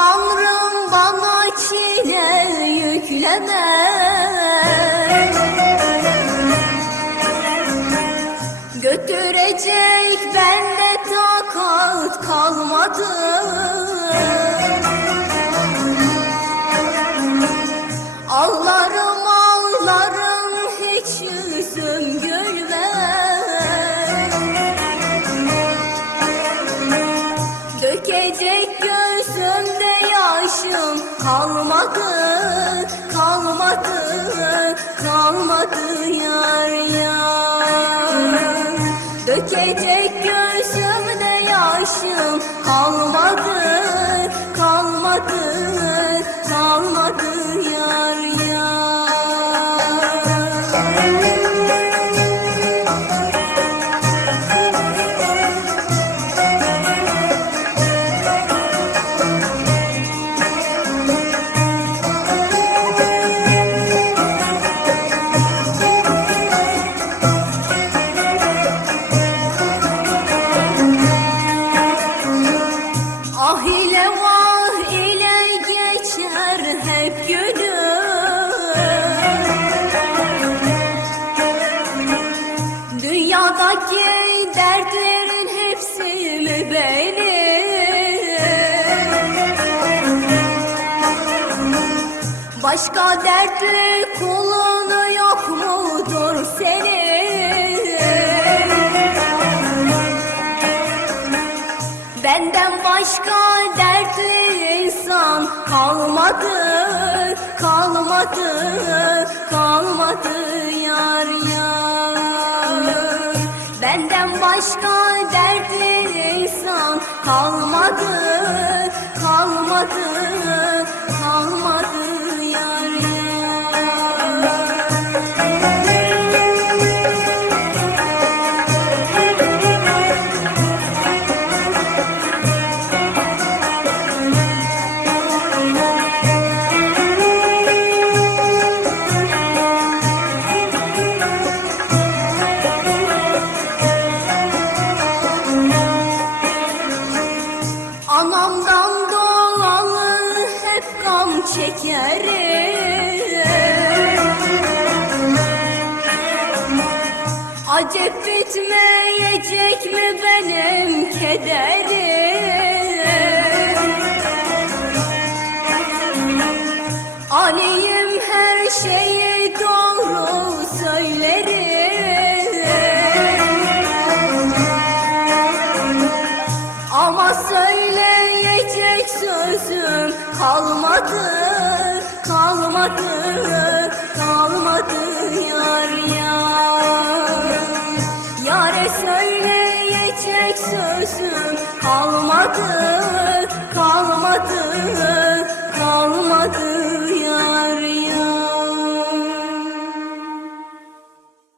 Tanrım bana çile yükleme. Götürecek bende takat kalmadı. Ağlarım ağlarım hiç yüzüm kalmadı Kalmadı, kalmadı yar yar. Dökecek gözümde yaşım kalmadı Kalmadı, kalmadı Dünyadaki dertlerin hepsi mi benim Başka dertli kulunu yok mudur senin? Benden başka dertli insan kalmadı, kalmadı, kalmadı başka dertli insan kalmadı, kalmadı, kalmadı çekerim. Acep bitmeyecek mi benim kederim? Aliyim her şeyi doğru kalmadı, kalmadı, kalmadı yar yar. Yare söyleyecek sözüm kalmadı, kalmadı,